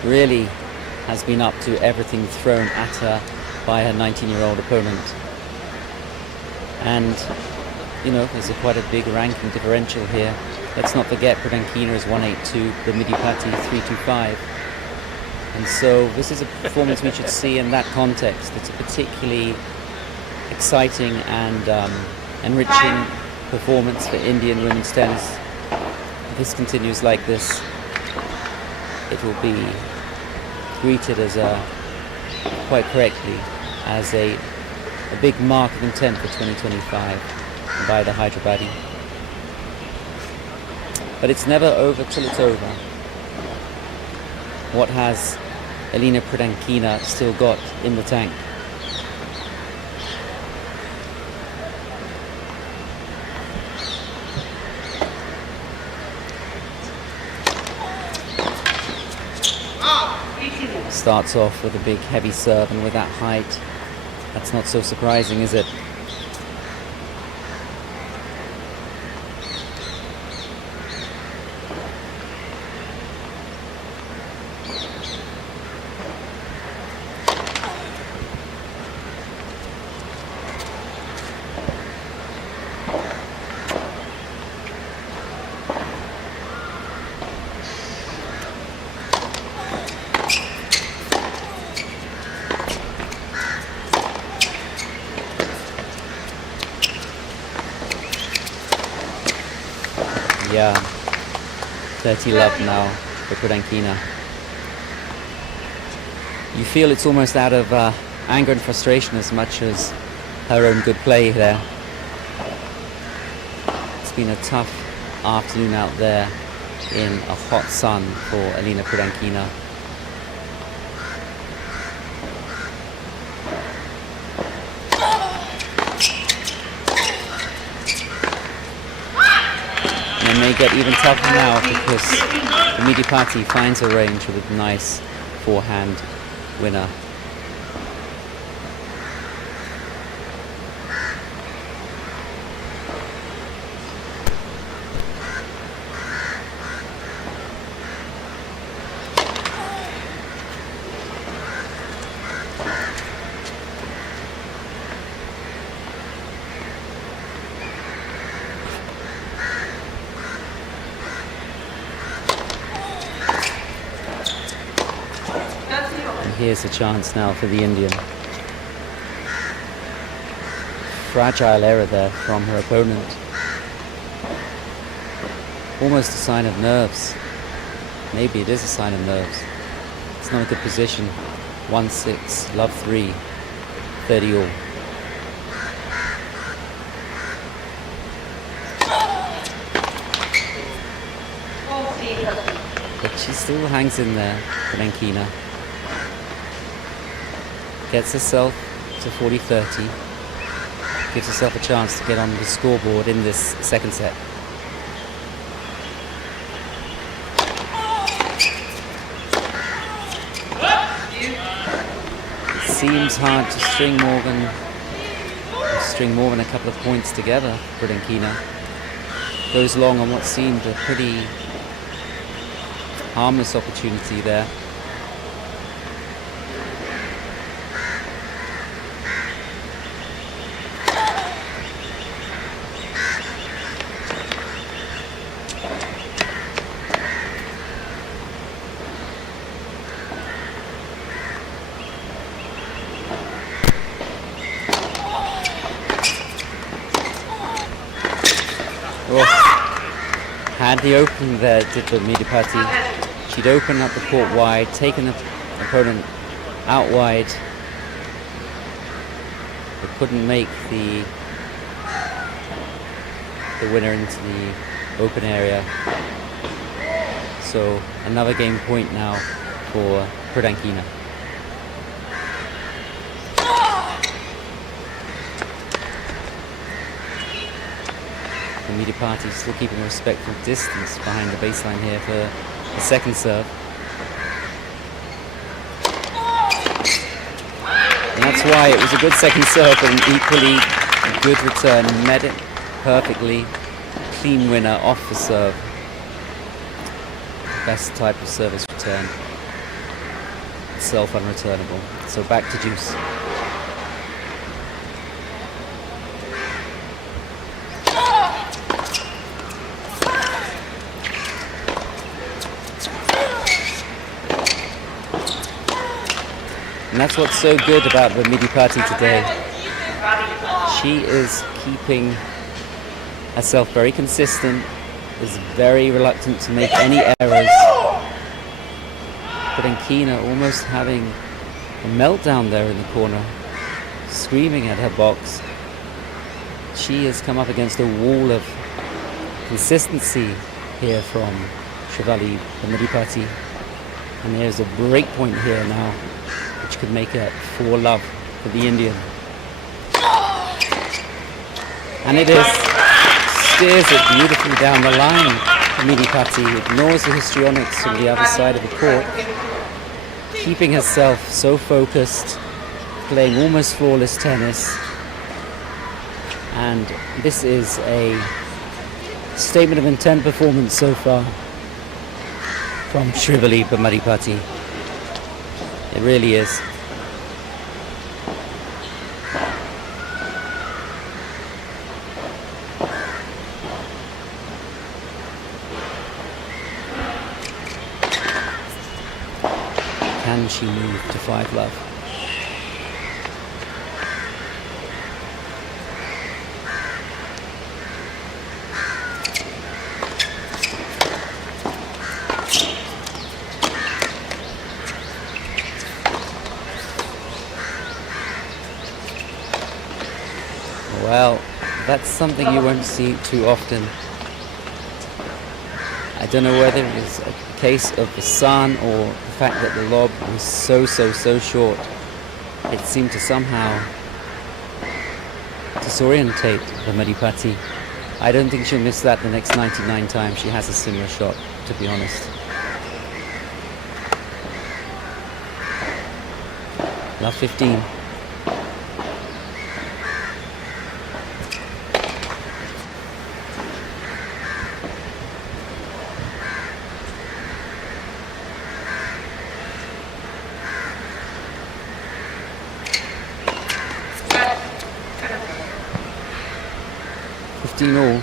Really has been up to everything thrown at her by her 19-year-old opponent. And, you know, there's quite a big ranking differential here. Let's not forget Pridankina is 182, Mahidipati 325. And so this is a performance we should see in that context. It's a particularly exciting and enriching performance for Indian women's tennis. If this continues like this, it will be greeted as quite correctly as a big mark of intent for 2025 by the Hyderabadi. But it's never over till it's over. What has Elena Pridankina still got in the tank? Starts off with a big heavy serve, and with that height That's not so surprising, is it? Yeah, 30 love now for PRIDANKINA. You feel it's almost out of anger and frustration as much as her own good play there. It's been a tough afternoon out there in a hot sun for ELENA PRIDANKINA. It may get even tougher now because VAMIDIPATY finds a range with a nice forehand winner. Here's a chance now for the Indian. Fragile error there from her opponent. Almost a sign of nerves. Maybe it is a sign of nerves. It's not a good position. 1-6, love 3, 30 all. But she still hangs in there, PRIDANKINA. Gets herself to 40-30, gives herself a chance to get on the scoreboard in this second set. It seems hard to string more than a couple of points together. PRIDANKINA goes long on what seemed a pretty harmless opportunity there. Had the opening there, did VAMIDIPATY. She'd open up the court wide, taken the opponent out wide, but couldn't make the winner into the open area. So another game point now for PRIDANKINA. VAMIDIPATY still keeping a respectful distance behind the baseline here for the second serve. And that's why it was a good second serve and equally a good return. Met it perfectly. Clean winner off the serve. Best type of service return. Itself unreturnable. So back to deuce. And that's what's so good about VAMIDIPATY today. She is keeping herself very consistent, is very reluctant to make any errors. PRIDANKINA almost having a meltdown there in the corner, screaming at her box. She has come up against a wall of consistency here from SHRIVALLI VAMIDIPATY. And there's a break point here now, which could make it 4-love for the Indian. And it is. Steers it beautifully down the line. VAMIDIPATY ignores the histrionics from the other side of the court, keeping herself so focused playing almost flawless tennis. And this is a statement of intent performance so far from SHRIVALLI BHAMIDIPATY. It really is. Can she move to 5-love? Well, that's something you won't see too often. I don't know whether it's a case of the sun or the fact that the lob was so short. It seemed to somehow disorientate BHAMIDIPATY. I don't think she'll miss that the next 99 times she has a similar shot, to be honest. Love 15. All,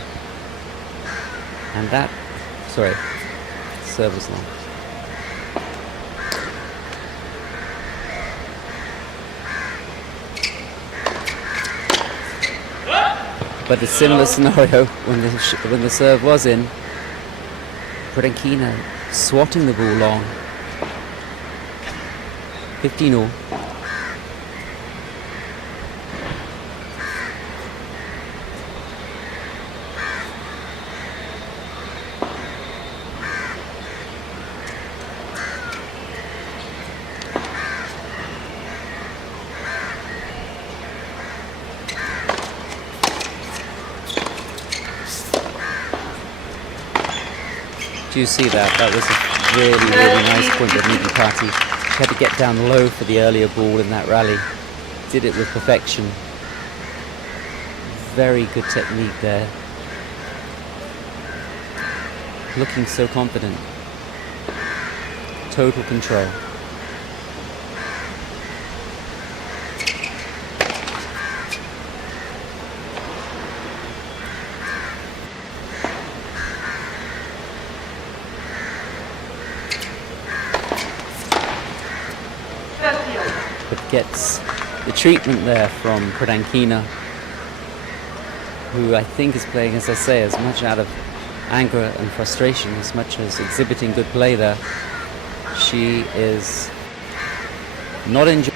and that, sorry, service long. But a similar scenario when the serve was in. PRIDANKINA swatting the ball long. 15 all. Do you see that? That was a really nice point of BHAMIDIPATY. She had to get down low for the earlier ball in that rally. Did it with perfection. Very good technique there. Looking so confident. Total control. Gets the treatment there from PRIDANKINA, who I think is playing, as I say, as much out of anger and frustration as much as exhibiting good play there. She is not enjoying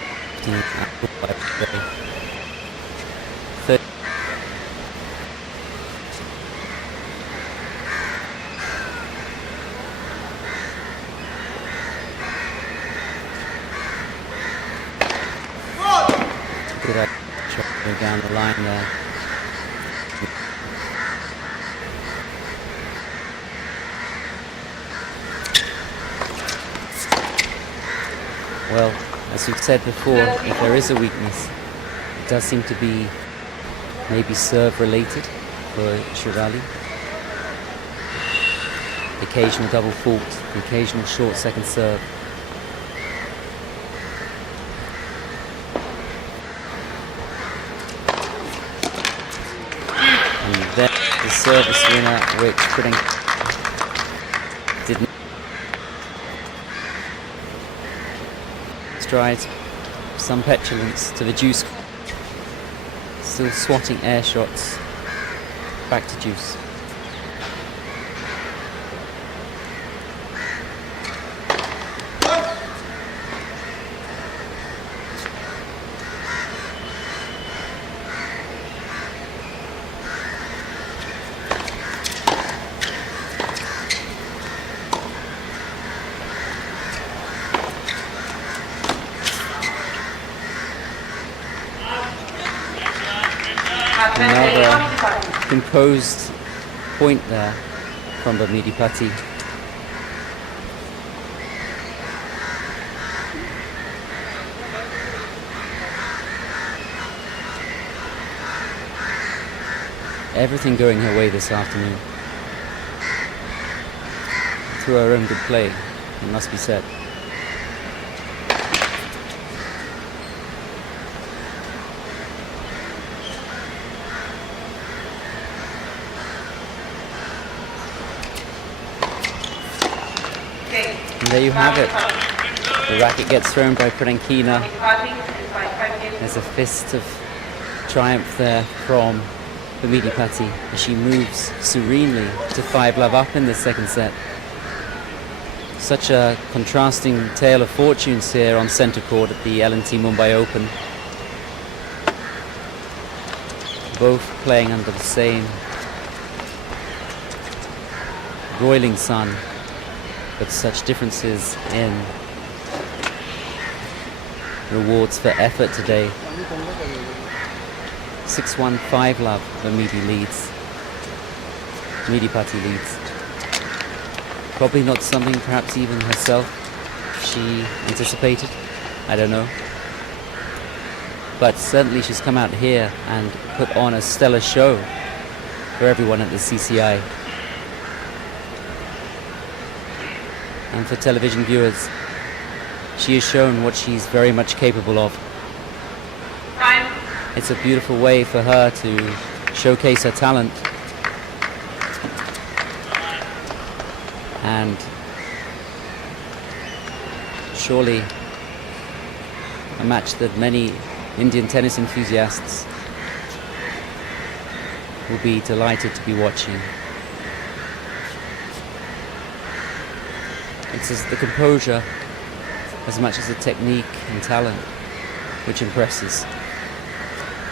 down the line there. Well, as we've said before, if there is a weakness, it does seem to be maybe serve related for SHRIVALLI. The occasional double fault, the occasional short second serve. Then the service winner, which PRIDANKINA didn't stride, some petulance to the juice, still swatting air shots back to juice. Another composed point there from BHAMIDIPATY. everything going her way this afternoon. Through her own good play, it must be said. And there you have it. The racket gets thrown by Pridankina. There's a fist of triumph there from Bhamidipatty as she moves serenely to 5-love up in the second set. Such a contrasting tale of fortunes here on centre court at the L&T Mumbai Open. Both playing under the same broiling sun, but such differences in rewards for effort today. 6-1, 5-love, Bhamidipatty leads. Probably not something perhaps even herself she anticipated, I don't know. But certainly she's come out here and put on a stellar show for everyone at the CCI. And for television viewers, she has shown what she's very much capable of. It's a beautiful way for her to showcase her talent. And surely a match that many Indian tennis enthusiasts will be delighted to be watching. It's the composure as much as the technique and talent which impresses.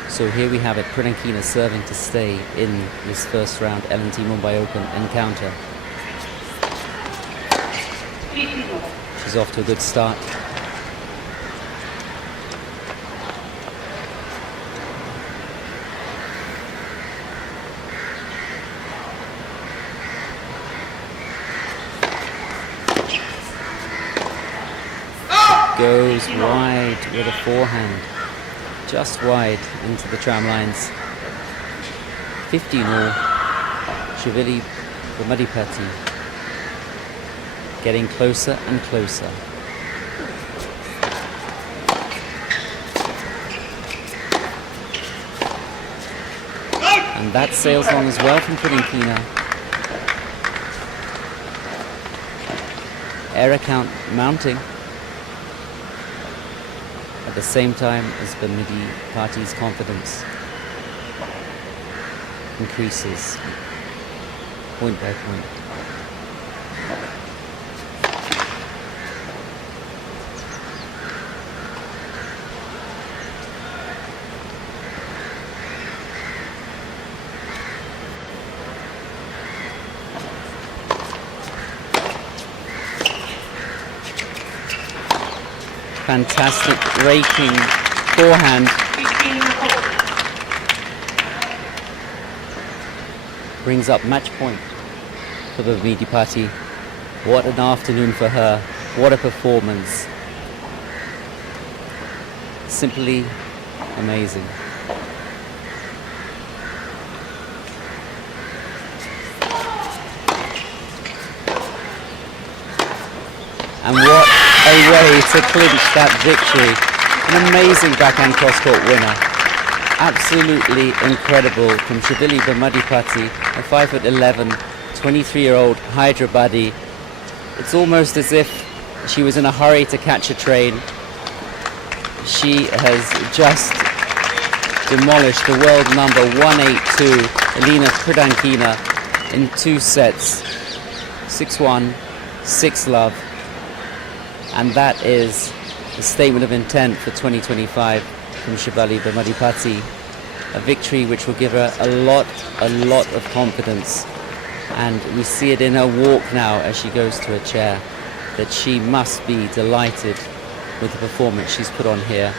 So here we have it, Pridankina serving to stay in this first round L&T Mumbai Open encounter. She's off to a good start. Goes wide with a forehand, just wide into the tram lines. 15-all, SHRIVALLI Bhamidipatty getting closer and closer. And that sails on as well from Pridankina. Error count mounting at the same time as Bhamidipatty's confidence increases point by point. Fantastic raking forehand. Brings up match point for Bhamidipatty. What an afternoon for her. What a performance. Simply amazing. And what a way to clinch that victory. An amazing backhand cross-court winner. Absolutely incredible from SHRIVALLI Bhamidipatty, a 5'11", 23-year-old Hyderabadi. It's almost as if she was in a hurry to catch a train. She has just demolished the world number 182, ELENA Pridankina, in 2 sets. 6-1, 6-love. And that is the statement of intent for 2025 from SHRIVALLI Bhamidipatty. A victory which will give her a lot of confidence. And we see it in her walk now as she goes to her chair, that she must be delighted with the performance she's put on here.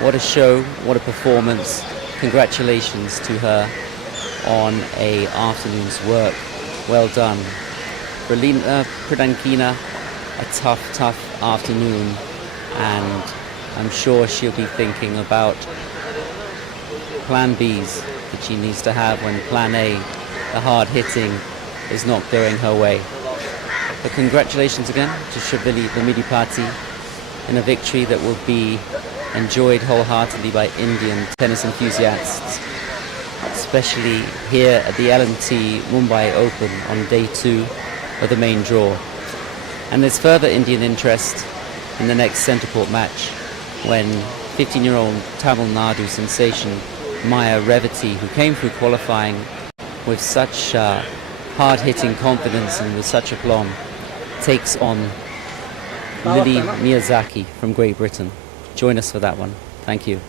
What a show, what a performance. Congratulations to her on an afternoon's work. Well done. For ELENA Pridankina, a tough afternoon, and I'm sure she'll be thinking about plan Bs that she needs to have when plan A, the hard hitting, is not going her way. But congratulations again to Shrivalli Bhamidipatty in a victory that will be enjoyed wholeheartedly by Indian tennis enthusiasts, especially here at the L&T Mumbai Open on day 2 of the main draw. And there's further Indian interest in the next centre court match when 15-year-old Tamil Nadu sensation MAAYA, who came through qualifying with such hard-hitting confidence and with such aplomb, takes on Lily MIYAZAKI from Great Britain. Join us for that one. Thank you.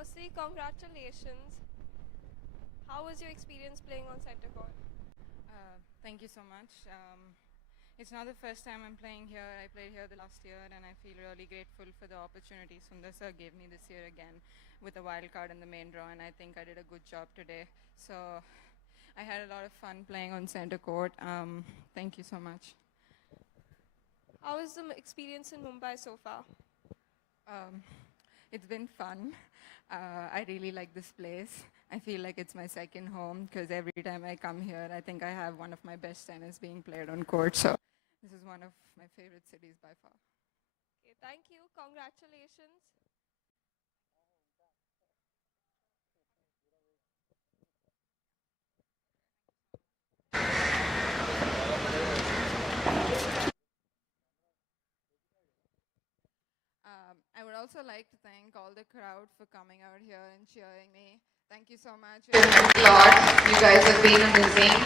Firstly, congratulations. How was your experience playing on center court? Thank you so much. It's not the first time I'm playing here. I played here the last year and I feel really grateful for the opportunity Sundar sir gave me this year again with a wild card in the main draw, and I think I did a good job today. So I had a lot of fun playing on center court. Thank you so much. How was the experience in Mumbai so far? It's been fun. I really like this place. I feel like it's my second home because every time I come here, I think I have one of my best tennis being played on court. So this is one of my favorite cities by far. Okay, thank you. Congratulations. I would also like to thank all the crowd for coming out here and cheering me. Thank you so much. It means a lot. You guys have been amazing.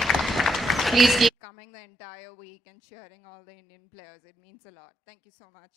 Please keep coming the entire week and cheering all the Indian players. It means a lot. Thank you so much.